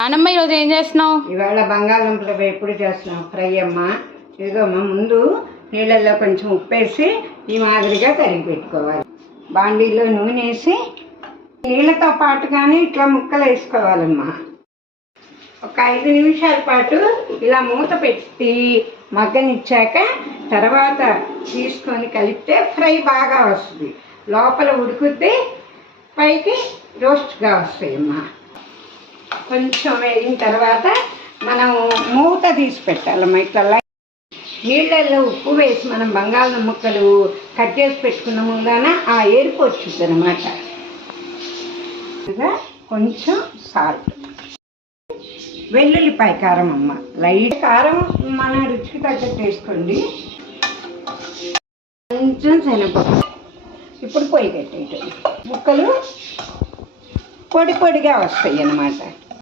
నానమ్మ ఈరోజు ఏం చేస్తున్నావు? ఇవాళ బంగాళదుంపల వేపుడు చేస్తున్నాం ఫ్రై అమ్మ. ఇదిగోమ్మ, ముందు నీళ్ళల్లో కొంచెం ఉప్పేసి ఈ మాదిరిగా తరిగి పెట్టుకోవాలి. బాండీలో నూనె వేసి నీళ్ళతో పాటుగానే ఇట్లా ముక్కలు వేసుకోవాలమ్మా. ఒక 5 నిమిషాల పాటు ఇలా మూత పెట్టి మగ్గనిచ్చాక తర్వాత తీసుకొని కలిపితే ఫ్రై బాగా వస్తుంది. లోపల ఉడుకుద్ది, పైకి రోస్ట్గా వస్తాయమ్మా. కొంచెం వేగిన తర్వాత మనం మూత తీసి పెట్టాలమ్మా. ఇట్లా నీళ్ళల్లో ఉప్పు వేసి మనం బంగాళదుంప ముక్కలు కట్ చేసి పెట్టుకున్నాము కానీ ఆ ఎరుపు వచ్చింది అనమాట. కొంచెం సాల్ట్, వెల్లుల్లిపాయ కారం అమ్మ, లైట్ కారం మన రుచికి తగ్గట్టు వేసుకోండి. కొంచెం శనగపప్పు. ఇప్పుడు పొయ్యి పెట్టేయటం, ముక్కలు పొడి పొడిగా వస్తాయి అన్నమాట.